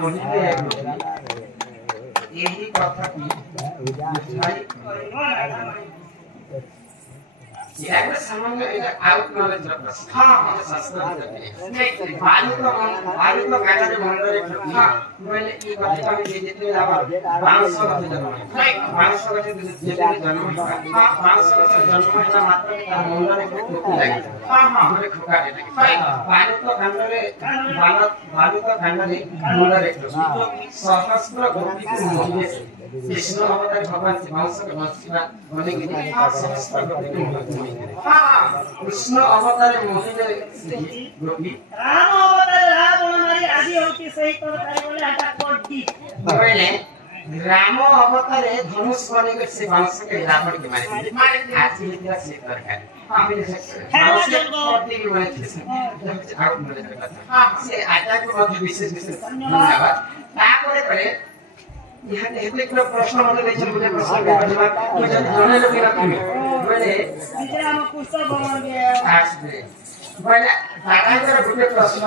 मोहिते यही कथा की यार सामान्य এটা আউট নলেজ এর প্রশ্ন হ্যাঁ শাস্ত্র ভালো তো গাড়ি মন্ডরে হ্যাঁ বলে এই কথা আমি যেতে আবার 500 গতে জন্ম হয় 500 গতে যেতে জন্ম হয় হ্যাঁ 500 গতে জন্ম হইলা মাত্র তার মন্ডরে ঠুকি লাগে হ্যাঁ হ্যাঁ বলে ঠুকা দেয় ভালো তো গান্ডরে ভালো তো গান্ডরে মন্ডরে ঠুকি সহস্র গতি মোহিতে कृष्ण अवतार भगवान से मांस के मछली बने के सहस्त्र गति हां कृष्ण अवतार मोहिने गोपी राम अवतार रावण मारी आदि होती सही करतारे बोले हटा कोटी बोले राम अवतार धनुष बने के से मांस के रावण के मारे हाथी इतिहास से करके हम मांस के कोटी के बने थे आउट बोले हां से आटा को मध्य विशेष धन्यवाद तापर परे यहाँ एक प्रश्न मते लेछन मुझे प्रश्न करबा मुझे जने लोग रखबे बोले इजे हम पुस्तक बन गया आसबे बोले दादा के गुटे प्रश्न